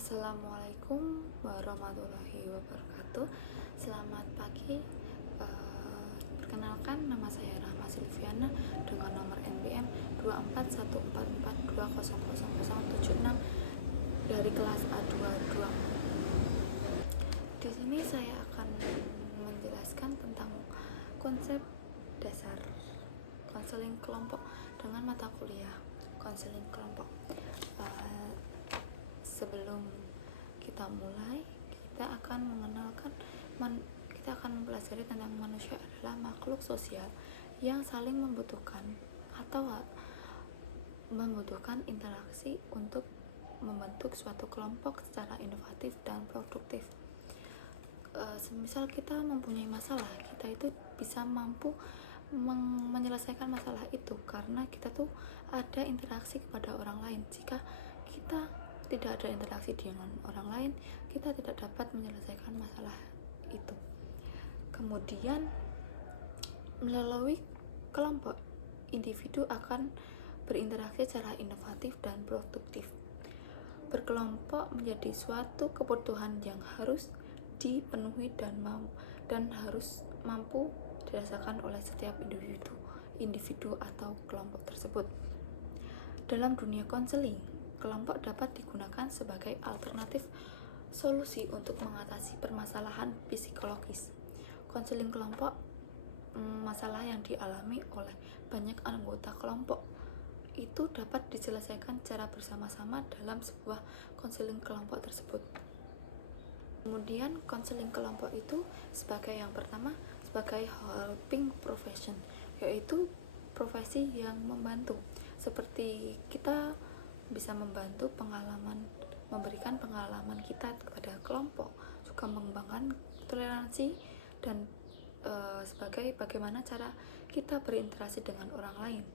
Assalamualaikum warahmatullahi wabarakatuh. Selamat pagi. Perkenalkan, nama saya Rahma Silviana dengan nomor NPM 241442000076 dari kelas A22. Di sini saya akan menjelaskan tentang konsep dasar konseling kelompok dengan mata kuliah konseling kelompok. Sebelum kita mulai, kita akan mempelajari tentang manusia adalah makhluk sosial yang saling membutuhkan atau membutuhkan interaksi untuk membentuk suatu kelompok secara inovatif dan produktif. Semisal kita mempunyai masalah, kita itu bisa mampu menyelesaikan masalah itu karena kita tuh ada interaksi kepada orang lain. Jika kita tidak ada interaksi dengan orang lain, kita tidak dapat menyelesaikan masalah itu. Kemudian melalui kelompok, individu akan berinteraksi secara inovatif dan produktif. Berkelompok menjadi suatu kebutuhan yang harus dipenuhi dan harus mampu dirasakan oleh setiap individu atau kelompok tersebut. Dalam dunia konseling, kelompok dapat digunakan sebagai alternatif solusi untuk mengatasi permasalahan psikologis. Konseling kelompok, masalah yang dialami oleh banyak anggota kelompok itu dapat diselesaikan secara bersama-sama dalam sebuah konseling kelompok tersebut. Kemudian konseling kelompok itu sebagai yang pertama sebagai helping profession, yaitu profesi yang membantu. Seperti kita bisa membantu memberikan pengalaman kita kepada kelompok, juga mengembangkan toleransi dan sebagai bagaimana cara kita berinteraksi dengan orang lain.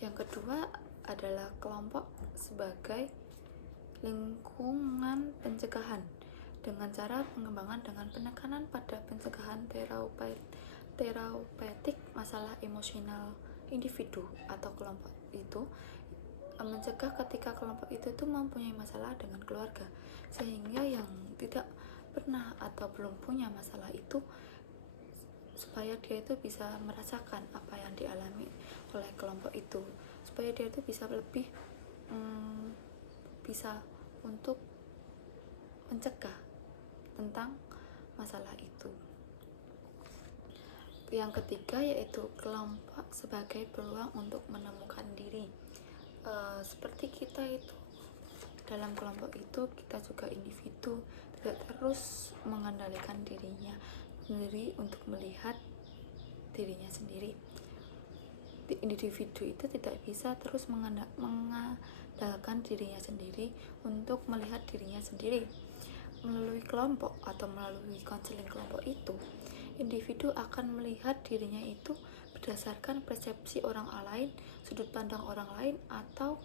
Yang kedua adalah kelompok sebagai lingkungan pencegahan dengan cara pengembangan dengan penekanan pada pencegahan terapeutik masalah emosional individu atau kelompok itu, mencegah ketika kelompok itu tuh mempunyai masalah dengan keluarga, sehingga yang tidak pernah atau belum punya masalah itu supaya dia itu bisa merasakan apa yang dialami oleh kelompok itu, supaya dia itu bisa lebih bisa untuk mencegah tentang masalah itu. Yang ketiga yaitu kelompok sebagai peluang untuk menemukan diri. Seperti kita itu dalam kelompok itu, kita juga individu tidak terus mengendalikan dirinya sendiri untuk melihat dirinya sendiri. Individu itu tidak bisa terus mengandalkan dirinya sendiri untuk melihat dirinya sendiri. Melalui kelompok atau melalui konseling kelompok itu, individu akan melihat dirinya itu berdasarkan persepsi orang lain, sudut pandang orang lain, atau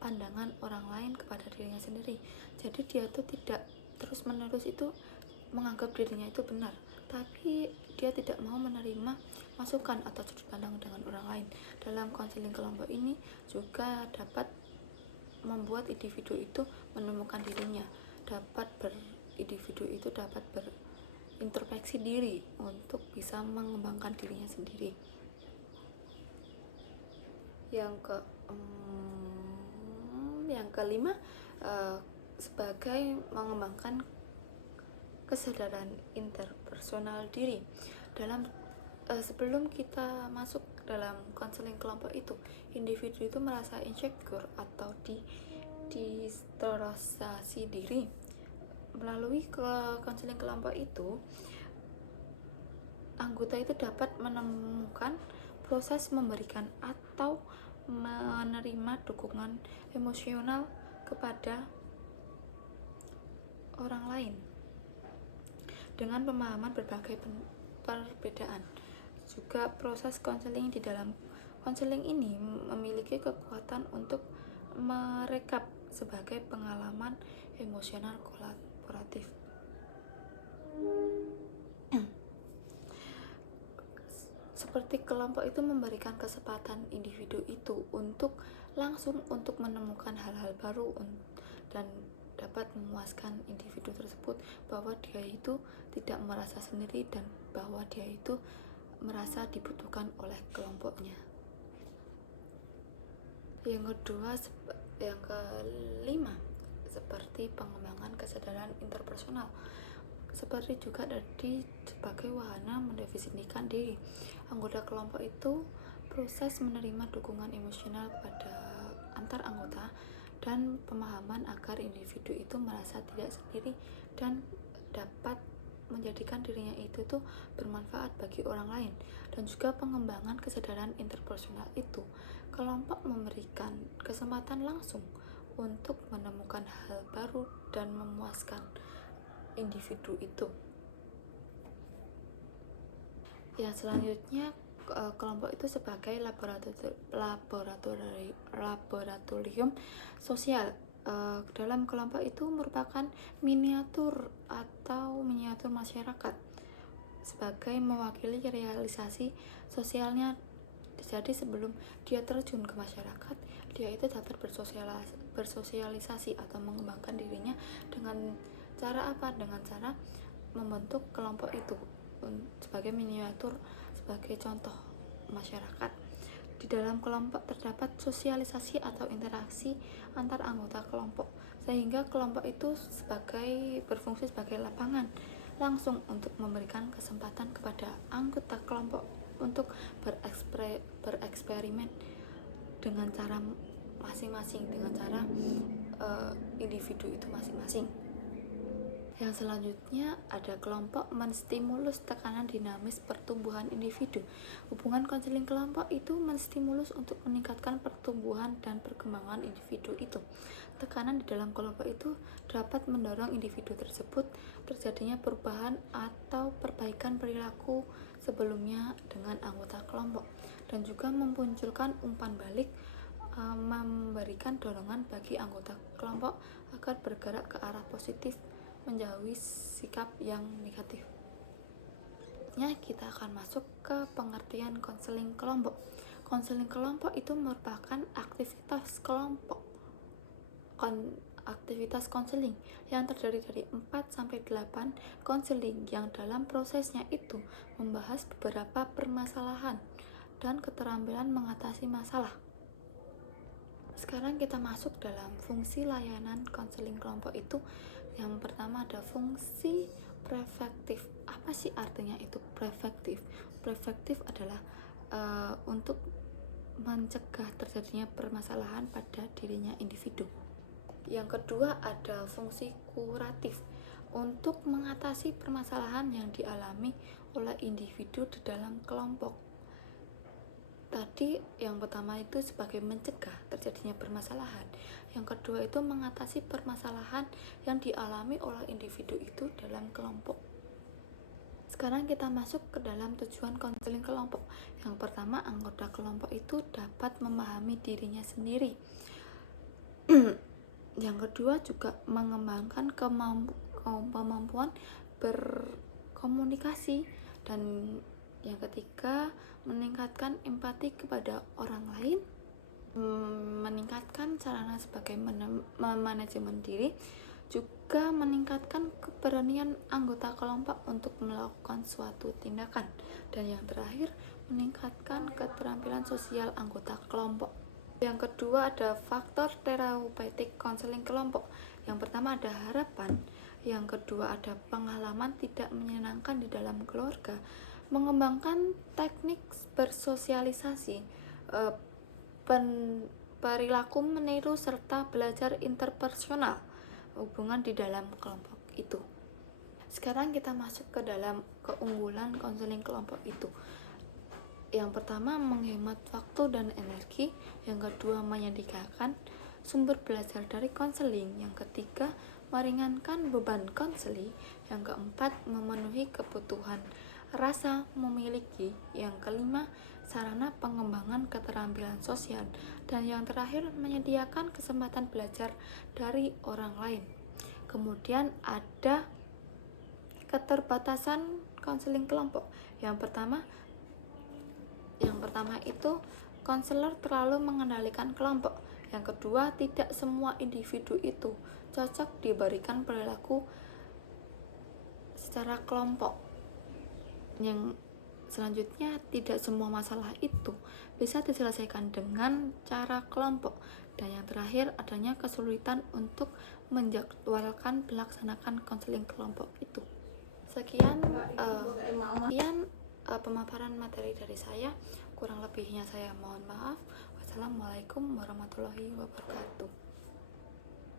pandangan orang lain kepada dirinya sendiri. Jadi dia tuh tidak terus-menerus itu menganggap dirinya itu benar, tapi dia tidak mau menerima masukan atau sudut pandang dengan orang lain. Dalam konseling kelompok ini juga dapat membuat individu itu menemukan dirinya, individu itu dapat berintrospeksi diri untuk bisa mengembangkan dirinya sendiri. Yang kelima sebagai mengembangkan kesadaran interpersonal diri. Sebelum kita masuk dalam konseling kelompok itu, individu itu merasa insecure atau distorsi diri. Melalui konseling kelompok itu, anggota itu dapat menemukan proses memberikan atau menerima dukungan emosional kepada orang lain dengan pemahaman berbagai perbedaan. Juga proses konseling di dalam konseling ini memiliki kekuatan untuk merekap sebagai pengalaman emosional kolaboratif. seperti kelompok itu memberikan kesempatan individu itu untuk langsung untuk menemukan hal-hal baru dan dapat memuaskan individu tersebut bahwa dia itu tidak merasa sendiri dan bahwa dia itu merasa dibutuhkan oleh kelompoknya. Yang kelima, seperti pengembangan kesadaran interpersonal. Seperti juga tadi sebagai wahana mendefinisikan diri, anggota kelompok itu proses menerima dukungan emosional kepada antar anggota dan pemahaman agar individu itu merasa tidak sendiri dan dapat menjadikan dirinya itu tuh bermanfaat bagi orang lain. Dan juga pengembangan kesadaran interpersonal itu, kelompok memberikan kesempatan langsung untuk menemukan hal baru dan memuaskan individu itu. Yang selanjutnya, kelompok itu sebagai laboratorium sosial. Dalam kelompok itu merupakan miniatur masyarakat sebagai mewakili realisasi sosialnya. Jadi sebelum dia terjun ke masyarakat, dia itu dapat bersosialisasi atau mengembangkan dirinya dengan cara apa? Dengan cara membentuk kelompok itu sebagai miniatur, sebagai contoh masyarakat. Di dalam kelompok terdapat sosialisasi atau interaksi antar anggota kelompok, sehingga kelompok itu berfungsi sebagai lapangan langsung untuk memberikan kesempatan kepada anggota kelompok untuk bereksperimen dengan cara masing-masing, dengan cara individu itu masing-masing. Yang selanjutnya ada kelompok menstimulus tekanan dinamis pertumbuhan individu. Hubungan konseling kelompok itu menstimulus untuk meningkatkan pertumbuhan dan perkembangan individu itu. Tekanan di dalam kelompok itu dapat mendorong individu tersebut terjadinya perubahan atau perbaikan perilaku sebelumnya dengan anggota kelompok, dan juga memunculkan umpan balik, memberikan dorongan bagi anggota kelompok agar bergerak ke arah positif, menjauhi sikap yang negatif. Kita akan masuk ke pengertian konseling kelompok. Konseling kelompok itu merupakan aktivitas kelompok, aktivitas konseling yang terdiri dari 4-8 konseling yang dalam prosesnya itu membahas beberapa permasalahan dan keterampilan mengatasi masalah. Sekarang kita masuk dalam fungsi layanan konseling kelompok itu. Yang pertama ada fungsi prefektif. Apa sih artinya itu prefektif? Prefektif adalah untuk mencegah terjadinya permasalahan pada dirinya individu. Yang kedua ada fungsi kuratif, untuk mengatasi permasalahan yang dialami oleh individu di dalam kelompok. Tadi yang pertama itu sebagai mencegah terjadinya permasalahan, yang kedua itu mengatasi permasalahan yang dialami oleh individu itu dalam kelompok. Sekarang kita masuk ke dalam tujuan konseling kelompok. Yang pertama, anggota kelompok itu dapat memahami dirinya sendiri. Yang kedua juga mengembangkan kemampuan berkomunikasi, dan yang ketiga meningkatkan empati kepada orang lain, meningkatkan sarana sebagai manajemen diri, juga meningkatkan keberanian anggota kelompok untuk melakukan suatu tindakan, dan yang terakhir meningkatkan keterampilan sosial anggota kelompok. Yang kedua ada faktor terapeutik konseling kelompok. Yang pertama ada harapan, yang kedua ada pengalaman tidak menyenangkan di dalam keluarga, mengembangkan teknik bersosialisasi, perilaku meniru serta belajar interpersonal, hubungan di dalam kelompok itu. Sekarang kita masuk ke dalam keunggulan konseling kelompok itu. Yang pertama menghemat waktu dan energi, yang kedua menyediakan sumber belajar dari konseling, yang ketiga meringankan beban konseling, yang keempat memenuhi kebutuhan rasa memiliki, yang kelima sarana pengembangan keterampilan sosial, dan yang terakhir menyediakan kesempatan belajar dari orang lain. Kemudian ada keterbatasan konseling kelompok. Yang pertama Yang pertama itu konselor terlalu mengendalikan kelompok. Yang kedua, tidak semua individu itu cocok diberikan perilaku secara kelompok. Yang selanjutnya, tidak semua masalah itu bisa diselesaikan dengan cara kelompok. Dan yang terakhir, adanya kesulitan untuk menjadwalkan melaksanakan konseling kelompok itu. Sekian pemaparan materi dari saya. Kurang lebihnya saya mohon maaf. Wassalamualaikum warahmatullahi wabarakatuh.